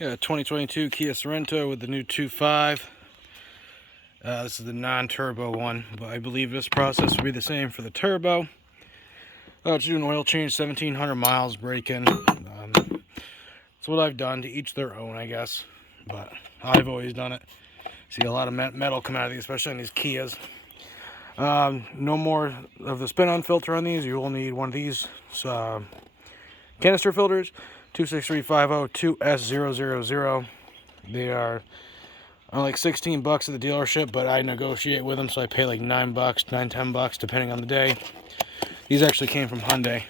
Yeah, 2022 Kia Sorento with the new 2.5. This is the non-turbo one, but I believe this process will be the same for the turbo. Just do an oil change, 1,700 miles, break-in. That's what I've done, to each their own, I guess. But I've always done it. See a lot of metal come out of these, especially on these Kias. No more of the spin-on filter on these. You will need one of these canister filters, 26350-2S000. They are like 16 bucks at the dealership, but I negotiate with them, so I pay like $9, $10 depending on the day. These actually came from Hyundai,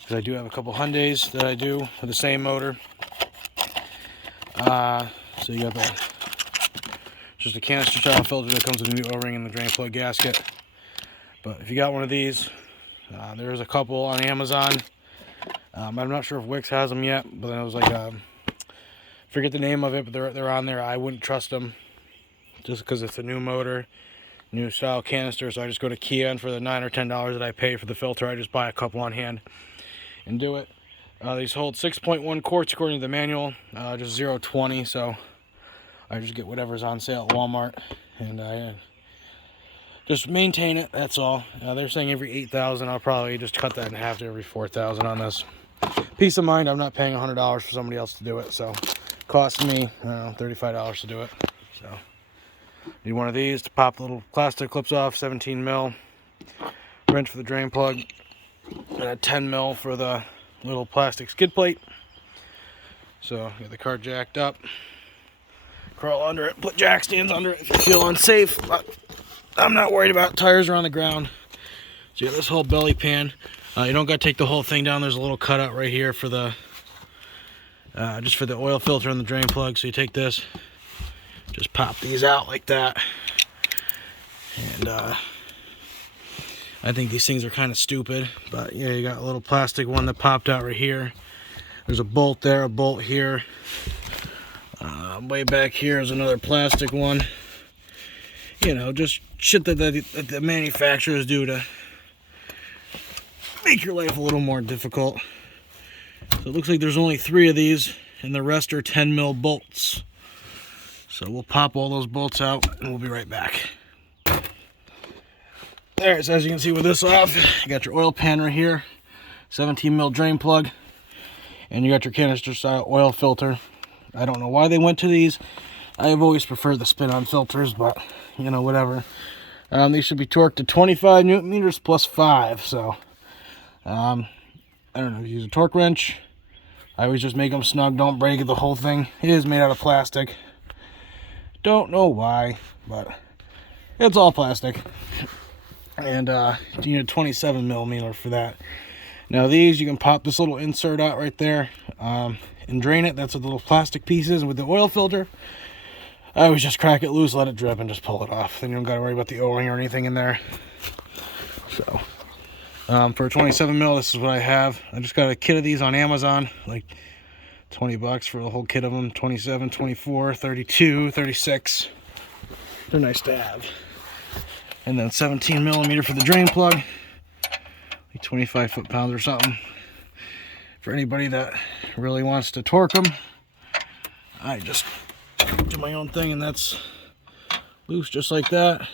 because I do have a couple Hyundais that I do with the same motor. So you have just a canister style filter that comes with a new O-ring and the drain plug gasket. But if you got one of these, there's a couple on Amazon. I'm not sure if Wix has them yet, but it was like forget the name of it, but they're on there. I wouldn't trust them just because it's a new motor, new style canister. So I just go to Kia, and for the $9 or $10 that I pay for the filter, I just buy a couple on hand and do it. These hold 6.1 quarts according to the manual, just 0.20. So I just get whatever's on sale at Walmart, and I just maintain it. That's all. They're saying every 8,000. I'll probably just cut that in half to every 4,000 on this. Peace of mind, I'm not paying $100 for somebody else to do it, so cost me $35 to do it. So need one of these to pop the little plastic clips off, 17 mil wrench for the drain plug, and a 10 mil for the little plastic skid plate. So get the car jacked up, crawl under it, put jack stands under it if you feel unsafe, but I'm not worried about tires are on the ground. So you got this whole belly pan. You don't got to take the whole thing down. There's a little cutout right here for the just for the oil filter and the drain plug. So you take this, just pop these out like that, and I think these things are kind of stupid, but yeah, you got a little plastic one that popped out right here. There's a bolt there, a bolt here. Way back here is another plastic one. You know, just shit that the manufacturers do to make your life a little more difficult. So it looks like there's only 3 of these, and the rest are 10 mil bolts. So we'll pop all those bolts out, and we'll be right back. There, so as you can see with this off, you got your oil pan right here, 17 mil drain plug, and you got your canister style oil filter. I don't know why they went to these. I've always preferred the spin-on filters, but you know, whatever. These should be torqued to 25 Newton meters plus 5. So I don't know, use a torque wrench. I always just make them snug, don't break it, the whole thing. It is made out of plastic. Don't know why, but it's all plastic. And you need a 27 millimeter for that. Now these, you can pop this little insert out right there and drain it. That's what the little plastic pieces. And with the oil filter, I always just crack it loose, let it drip, and just pull it off. Then you don't got to worry about the O-ring or anything in there. So for 27 mil, this is what I have. I just got a kit of these on Amazon, like 20 bucks for the whole kit of them. 27, 24, 32, 36. They're nice to have. And then 17 millimeter for the drain plug, like 25 foot-pounds or something. For anybody that really wants to torque them, I just do my own thing, and that's loose just like that.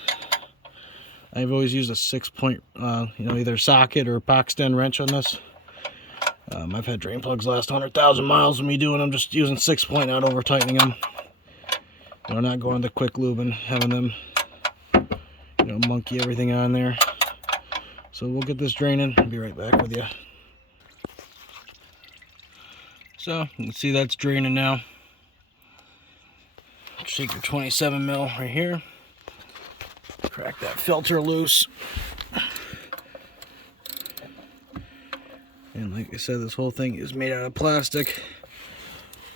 I've always used a 6-point, either socket or box end wrench on this. I've had drain plugs last 100,000 miles with me doing them, just using 6-point, not over tightening them. Not going to quick lube and having them, monkey everything on there. So we'll get this draining. I'll be right back with you. So you can see that's draining now. Take your 27 mil right here. Crack that filter loose. And like I said, this whole thing is made out of plastic.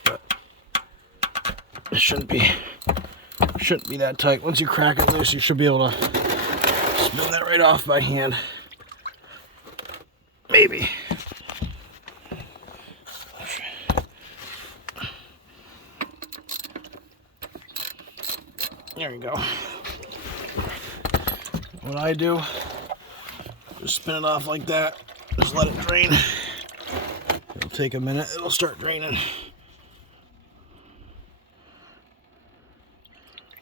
But it shouldn't be that tight. Once you crack it loose, you should be able to spin that right off by hand. Maybe. There you go. What I do, just spin it off like that. Just let it drain. It'll take a minute. It'll start draining.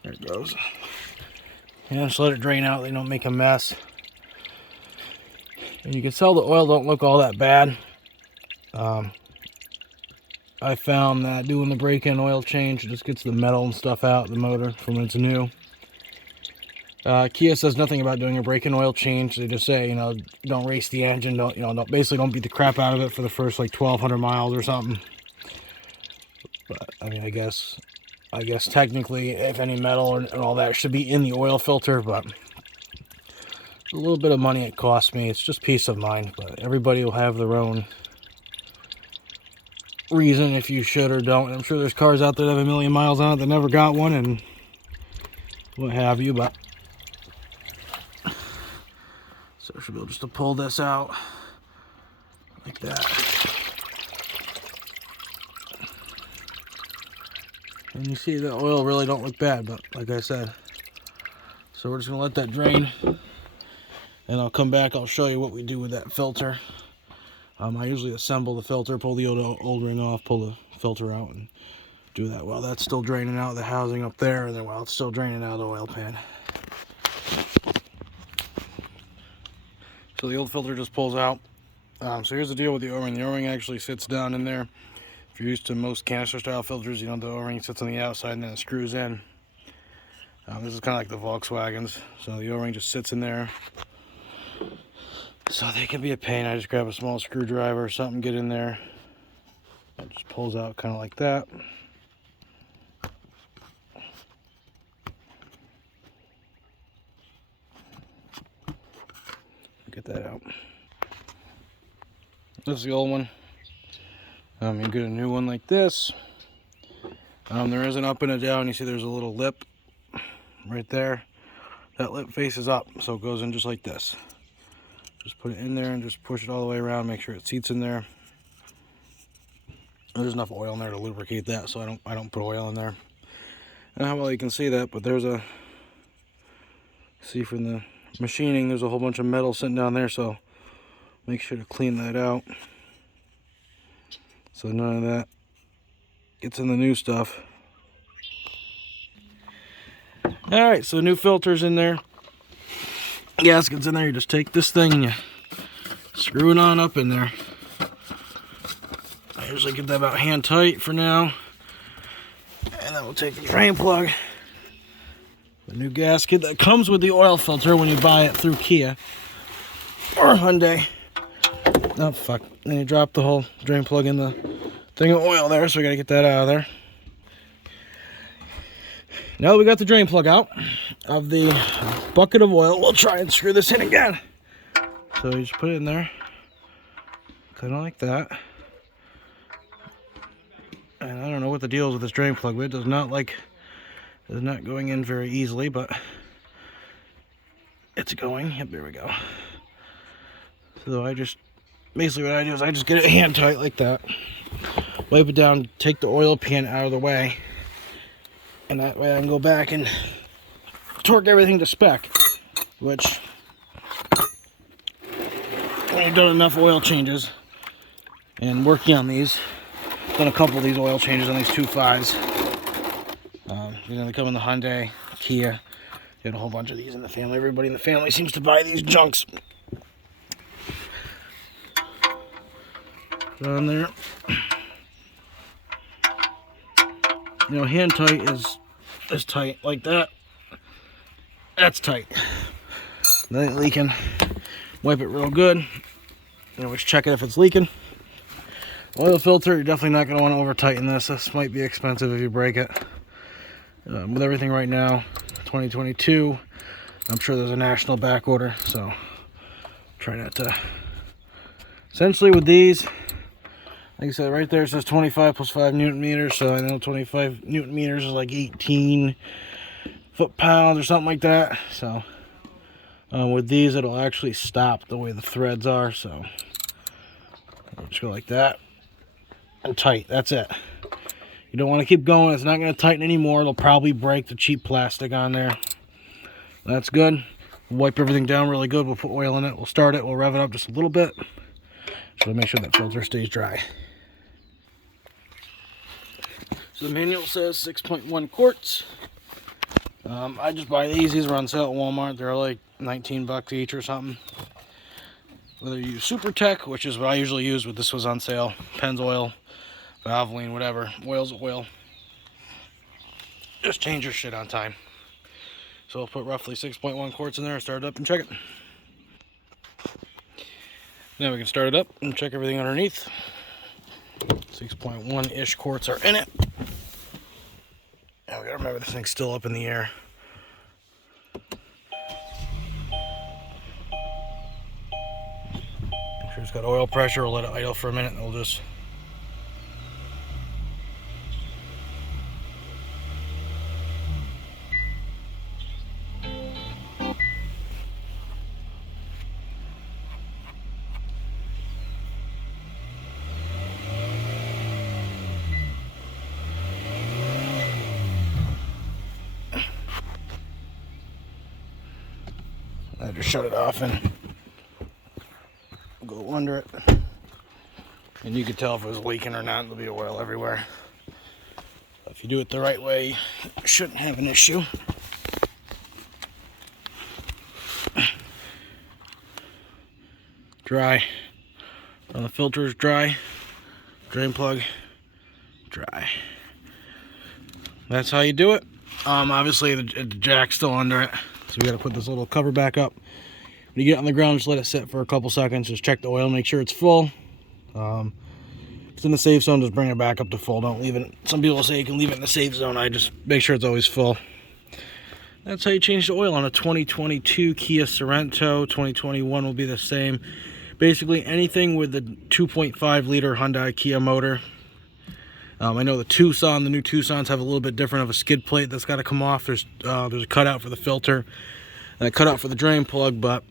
There it goes. Yeah, just let it drain out. They don't make a mess. And you can tell the oil don't look all that bad. I found that doing the break-in oil change just gets the metal and stuff out the motor from when it's new. Kia says nothing about doing a break-in oil change. They just say, you know, don't race the engine, basically don't beat the crap out of it for the first like 1,200 miles or something. But I mean, I guess technically, if any metal and all that should be in the oil filter, but a little bit of money it cost me. It's just peace of mind, but everybody will have their own reason if you should or don't. I'm sure there's cars out there that have 1,000,000 miles on it that never got one and what have you, but so I should be able just to pull this out like that. And you see the oil really don't look bad, but like I said, so we're just gonna let that drain, and I'll come back. I'll show you what we do with that filter. I usually assemble the filter, pull the old ring off, pull the filter out, and do that while that's still draining out the housing up there, and then while it's still draining out the oil pan. So the old filter just pulls out. So here's the deal with the O-ring. The O-ring actually sits down in there. If you're used to most canister style filters, you know, the O-ring sits on the outside and then it screws in. This is kind of like the Volkswagens. So the O-ring just sits in there. So they can be a pain. I just grab a small screwdriver or something, get in there. It just pulls out kind of like that. Get that out. This is the old one. You get a new one like this. There is an up and a down. You see there's a little lip right there. That lip faces up, so it goes in just like this. Just put it in there and just push it all the way around. Make sure it seats in there. There's enough oil in there to lubricate that, so I don't put oil in there. I don't know how well you can see that, but there's a, see from the machining, there's a whole bunch of metal sitting down there, so make sure to clean that out so none of that gets in the new stuff. Alright, so new filter's in there, gasket's in there. You just take this thing and you screw it on up in there. I usually get that about hand tight for now, and then we'll take the drain plug, the new gasket that comes with the oil filter when you buy it through Kia or Hyundai. Oh fuck, then you drop the whole drain plug in the thing of oil there, so we gotta get that out of there. Now that we got the drain plug out of the bucket of oil, we'll try and screw this in again. So you just put it in there, kind of like that. And I don't know what the deal is with this drain plug, but it does not going in very easily, but it's going. Yep, there we go. So basically what I do is I just get it hand tight like that, wipe it down, take the oil pan out of the way, and that way I can go back and torque everything to spec, which when you've done enough oil changes and working on these, done a couple of these oil changes on these 2.5s. You know, they come in the Hyundai, Kia. Got a whole bunch of these in the family. Everybody in the family seems to buy these junks. On there. You know, hand tight is tight like that. That's tight. That ain't leaking. Wipe it real good. You always check it if it's leaking. Oil filter, you're definitely not going to want to over tighten this. This might be expensive if you break it. With everything right now, 2022, I'm sure there's a national back order, so try not to. Essentially with these, like I said, right there it says 25 plus 5 Newton meters, so I know 25 Newton meters is like 18 foot-pounds or something like that. So with these, it'll actually stop the way the threads are, so I'll just go like that. And tight, that's it. You don't want to keep going. It's not going to tighten anymore. It'll probably break the cheap plastic on there. That's good. We'll wipe everything down really good. We'll put oil in it. We'll start it. We'll rev it up just a little bit. So make sure that filter stays dry. So the manual says 6.1 quarts. I just buy these. These are on sale at Walmart. They're like 19 bucks each or something. Whether you use Super Tech, which is what I usually use, but this was on sale. Penn's oil, Valvoline, whatever. Oil's oil. Just change your shit on time. So I'll put roughly 6.1 quarts in there, start it up and check it. Now we can start it up and check everything underneath. 6.1-ish quarts are in it. Now we gotta remember this thing's still up in the air. Make sure it's got oil pressure. We'll let it idle for a minute and we'll just shut it off and go under it. And you could tell if it was leaking or not. There'll be oil everywhere. If you do it the right way, you shouldn't have an issue. Dry. On the filter is dry. Drain plug, dry. That's how you do it. Obviously the jack's still under it, so we got to put this little cover back up. When you get it on the ground, just let it sit for a couple seconds. Just check the oil, make sure it's full. If it's in the safe zone, just bring it back up to full. Don't leave it. Some people say you can leave it in the safe zone. I just make sure it's always full. That's how you change the oil on a 2022 Kia Sorento. 2021 will be the same. Basically anything with the 2.5 liter Hyundai Kia motor. I know the new Tucsons have a little bit different of a skid plate that's got to come off. There's a cutout for the filter and a cutout for the drain plug, but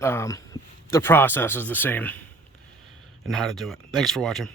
the process is the same and how to do it. Thanks for watching.